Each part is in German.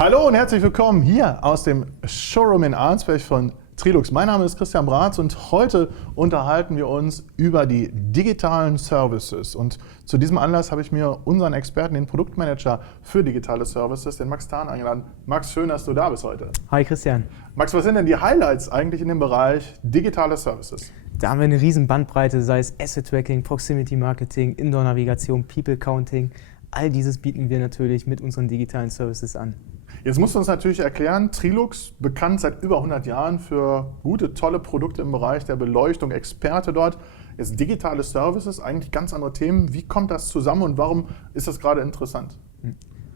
Hallo und herzlich willkommen hier aus dem Showroom in Arnsberg von Trilux. Mein Name ist Christian Bratz und heute unterhalten wir uns über die digitalen Services. Und zu diesem Anlass habe ich mir unseren Experten, den Produktmanager für digitale Services, den Max Thahn, eingeladen. Max, schön, dass du da bist heute. Hi Christian. Max, was sind denn die Highlights eigentlich in dem Bereich digitale Services? Da haben wir eine riesen Bandbreite, sei es Asset Tracking, Proximity Marketing, Indoor-Navigation, People Counting. All dieses bieten wir natürlich mit unseren digitalen Services an. Jetzt musst du uns natürlich erklären, Trilux, bekannt seit über 100 Jahren für gute, tolle Produkte im Bereich der Beleuchtung, Experte dort. Jetzt digitale Services, eigentlich ganz andere Themen. Wie kommt das zusammen und warum ist das gerade interessant?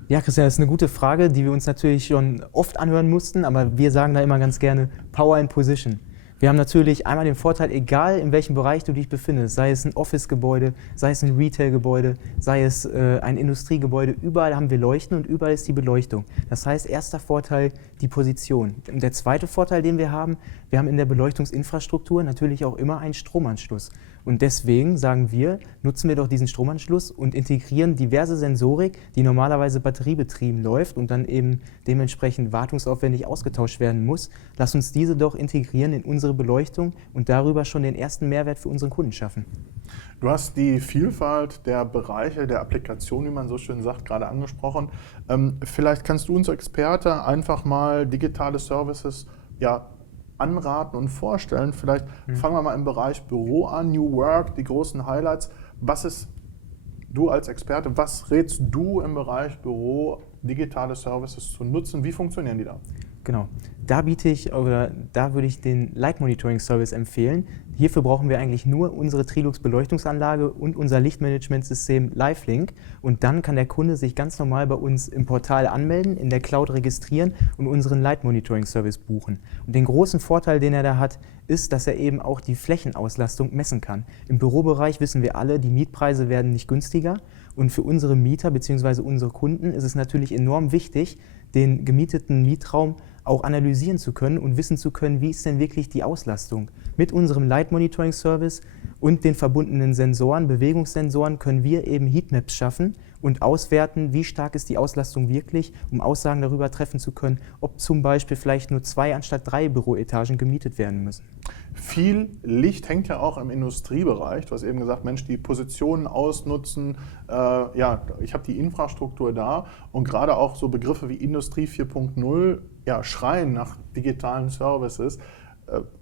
Ja, Christian, das ist eine gute Frage, die wir uns natürlich schon oft anhören mussten, aber wir sagen da immer ganz gerne Power in Position. Wir haben natürlich einmal den Vorteil, egal in welchem Bereich du dich befindest, sei es ein Office-Gebäude, sei es ein Retail-Gebäude, sei es ein Industriegebäude, überall haben wir Leuchten und überall ist die Beleuchtung. Das heißt, erster Vorteil, die Position. Und der zweite Vorteil, den wir haben in der Beleuchtungsinfrastruktur natürlich auch immer einen Stromanschluss. Und deswegen sagen wir, nutzen wir doch diesen Stromanschluss und integrieren diverse Sensorik, die normalerweise batteriebetrieben läuft und dann eben dementsprechend wartungsaufwendig ausgetauscht werden muss. Lass uns diese doch integrieren in unsere Beleuchtung und darüber schon den ersten Mehrwert für unseren Kunden schaffen. Du hast die Vielfalt der Bereiche, der Applikationen, wie man so schön sagt, gerade angesprochen. Vielleicht kannst du uns als Experte einfach mal digitale Services anraten und vorstellen. Vielleicht fangen wir mal im Bereich Büro an, New Work, die großen Highlights. Du als Experte, was rätst du im Bereich Büro, digitale Services zu nutzen? Wie funktionieren die da? Genau, da würde ich den Light Monitoring Service empfehlen. Hierfür brauchen wir eigentlich nur unsere Trilux Beleuchtungsanlage und unser Lichtmanagementsystem LiveLink und dann kann der Kunde sich ganz normal bei uns im Portal anmelden, in der Cloud registrieren und unseren Light Monitoring Service buchen. Und den großen Vorteil, den er da hat, ist, dass er eben auch die Flächenauslastung messen kann. Im Bürobereich wissen wir alle, die Mietpreise werden nicht günstiger und für unsere Mieter bzw. unsere Kunden ist es natürlich enorm wichtig, den gemieteten Mietraum auch analysieren zu können und wissen zu können, wie ist denn wirklich die Auslastung. Mit unserem Light Monitoring Service und den verbundenen Sensoren, Bewegungssensoren, können wir eben Heatmaps schaffen und auswerten, wie stark ist die Auslastung wirklich, um Aussagen darüber treffen zu können, ob zum Beispiel vielleicht nur 2 anstatt 3 Büroetagen gemietet werden müssen. Viel Licht hängt ja auch im Industriebereich. Du hast eben gesagt, Mensch, die Positionen ausnutzen. Ich habe die Infrastruktur da und gerade auch so Begriffe wie Industrie 4.0 schreien nach digitalen Services.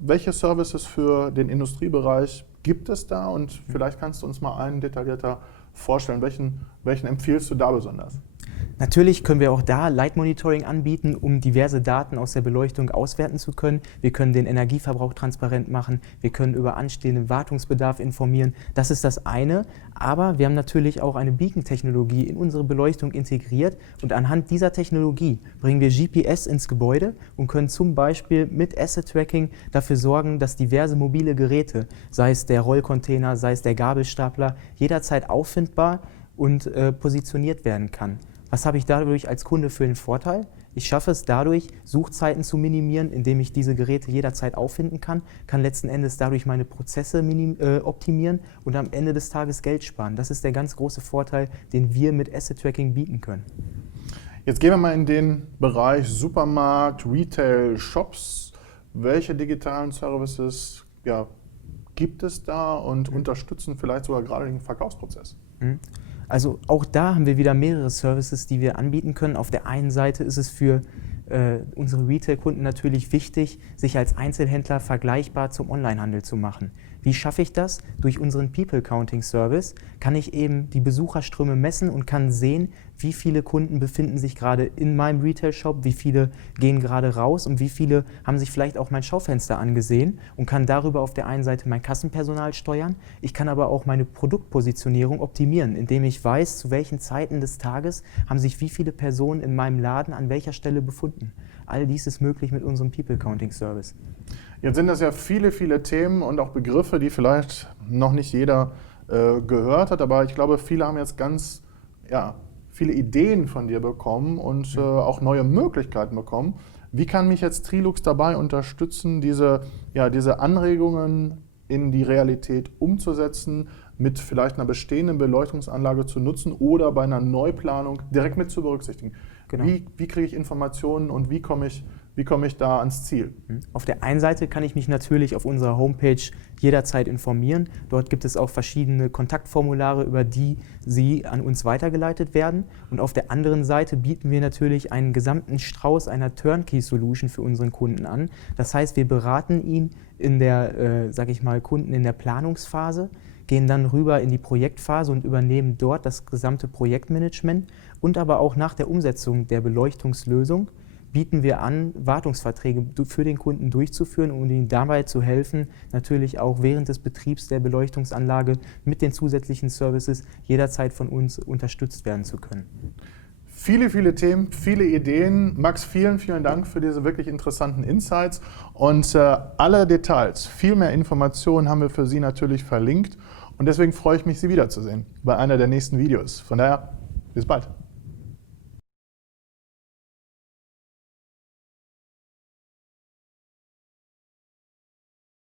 Welche Services für den Industriebereich gibt es da? Und vielleicht kannst du uns mal einen detaillierter vorstellen. Welchen empfiehlst du da besonders? Natürlich können wir auch da Light Monitoring anbieten, um diverse Daten aus der Beleuchtung auswerten zu können. Wir können den Energieverbrauch transparent machen, wir können über anstehenden Wartungsbedarf informieren. Das ist das eine, aber wir haben natürlich auch eine Beacon-Technologie in unsere Beleuchtung integriert und anhand dieser Technologie bringen wir GPS ins Gebäude und können zum Beispiel mit Asset Tracking dafür sorgen, dass diverse mobile Geräte, sei es der Rollcontainer, sei es der Gabelstapler, jederzeit auffindbar und positioniert werden kann. Was habe ich dadurch als Kunde für einen Vorteil? Ich schaffe es dadurch, Suchzeiten zu minimieren, indem ich diese Geräte jederzeit auffinden kann letzten Endes dadurch meine Prozesse optimieren und am Ende des Tages Geld sparen. Das ist der ganz große Vorteil, den wir mit Asset Tracking bieten können. Jetzt gehen wir mal in den Bereich Supermarkt, Retail, Shops. Welche digitalen Services gibt es da und unterstützen vielleicht sogar gerade den Verkaufsprozess? Also auch da haben wir wieder mehrere Services, die wir anbieten können. Auf der einen Seite ist es für unsere Retail-Kunden natürlich wichtig, sich als Einzelhändler vergleichbar zum Onlinehandel zu machen. Wie schaffe ich das? Durch unseren People Counting Service kann ich eben die Besucherströme messen und kann sehen, wie viele Kunden befinden sich gerade in meinem Retail-Shop, wie viele gehen gerade raus und wie viele haben sich vielleicht auch mein Schaufenster angesehen und kann darüber auf der einen Seite mein Kassenpersonal steuern. Ich kann aber auch meine Produktpositionierung optimieren, indem ich weiß, zu welchen Zeiten des Tages haben sich wie viele Personen in meinem Laden an welcher Stelle befunden. All dies ist möglich mit unserem People Counting Service. Jetzt sind das ja viele, viele Themen und auch Begriffe, die vielleicht noch nicht jeder gehört hat, aber ich glaube, viele haben jetzt ganz viele Ideen von dir bekommen und auch neue Möglichkeiten bekommen. Wie kann mich jetzt Trilux dabei unterstützen, diese Anregungen in die Realität umzusetzen, mit vielleicht einer bestehenden Beleuchtungsanlage zu nutzen oder bei einer Neuplanung direkt mit zu berücksichtigen? Genau. Wie kriege ich Informationen und wie komme ich da ans Ziel? Auf der einen Seite kann ich mich natürlich auf unserer Homepage jederzeit informieren. Dort gibt es auch verschiedene Kontaktformulare, über die Sie an uns weitergeleitet werden. Und auf der anderen Seite bieten wir natürlich einen gesamten Strauß einer Turnkey-Solution für unseren Kunden an. Das heißt, wir beraten ihn in der, Kunden in der Planungsphase, gehen dann rüber in die Projektphase und übernehmen dort das gesamte Projektmanagement und aber auch nach der Umsetzung der Beleuchtungslösung bieten wir an, Wartungsverträge für den Kunden durchzuführen, um ihm dabei zu helfen, natürlich auch während des Betriebs der Beleuchtungsanlage mit den zusätzlichen Services jederzeit von uns unterstützt werden zu können. Viele, viele Themen, viele Ideen. Max, vielen, vielen Dank für diese wirklich interessanten Insights. Und alle Details, viel mehr Informationen haben wir für Sie natürlich verlinkt. Und deswegen freue ich mich, Sie wiederzusehen bei einer der nächsten Videos. Von daher, bis bald.